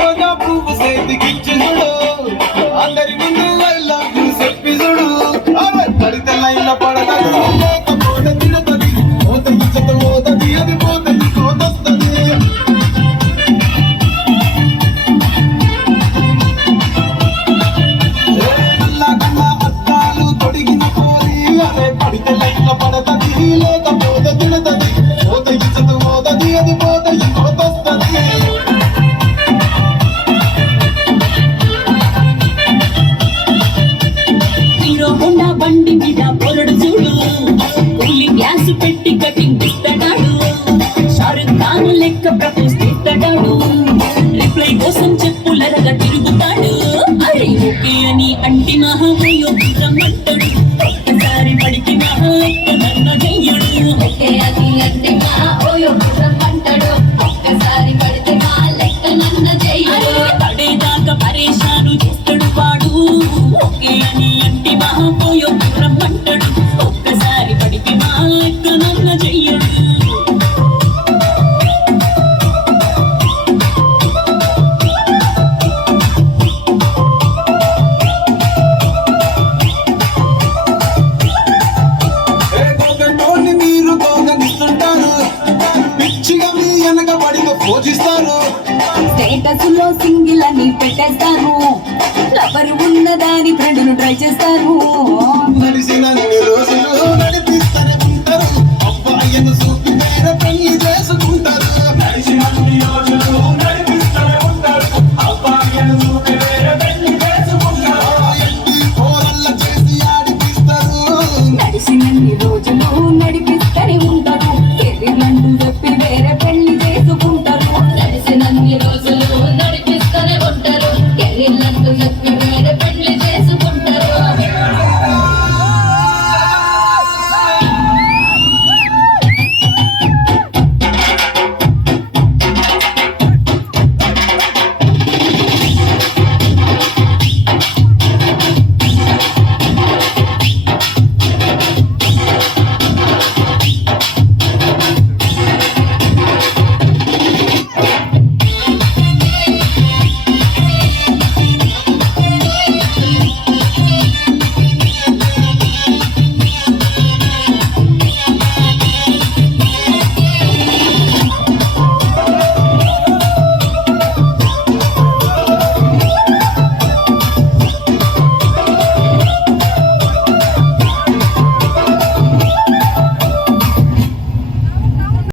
రోజా పువ్వు చేతికిచ్చి చూడు అందరి ముందు ఐ లవ్ యు చెప్పి చూడు పడితే లైన్లో పడతది లేకపోతే తిడతది పోత ఇచ్చత పోతది అది పోతది కోతొస్తది అద్దాలు తొడిగిన కోరి అదే పడితే లైన్లో పడతది లేకపోతే తిడతది పోత ఇచ్చత పోతది అది పోతది కోతొస్తది బండి మీద పొరడు చూడు కూలింగ్ గ్యాస్ పెట్టి కటింగ్ ఇస్తాడు షారుఖ్ ఖాన్ లెక్క ప్రపోజ్ చేస్తాడు రిప్లై కోసం చెప్పులరగా తిరుగుతాడు అరే ఓకే అని అంటి మహామయో రమ్మంటాడు ఒక్కసారి పడికి మహా నన్న చెయ్యడు ఓకే అని అంటే మహామయో రమ్మంటాడు ఒక్కసారి పడితే మా లెక్క నన్న చెయ్యడు పడేదాకా పరేషాను చేస్తాడు వాడు ఓకే అని అంటే మహామయో రమ్మంటాడు ఒక్కసారి పడికి మా లెక్క నన్న చెయ్యడు స్టేటస్ లో సింగిల్ అని పెట్టేస్తాను లవర్ ఉన్నదాని ఫ్రెండ్ ను ట్రై చేస్తాను నడిచిన రోజులు నడిపి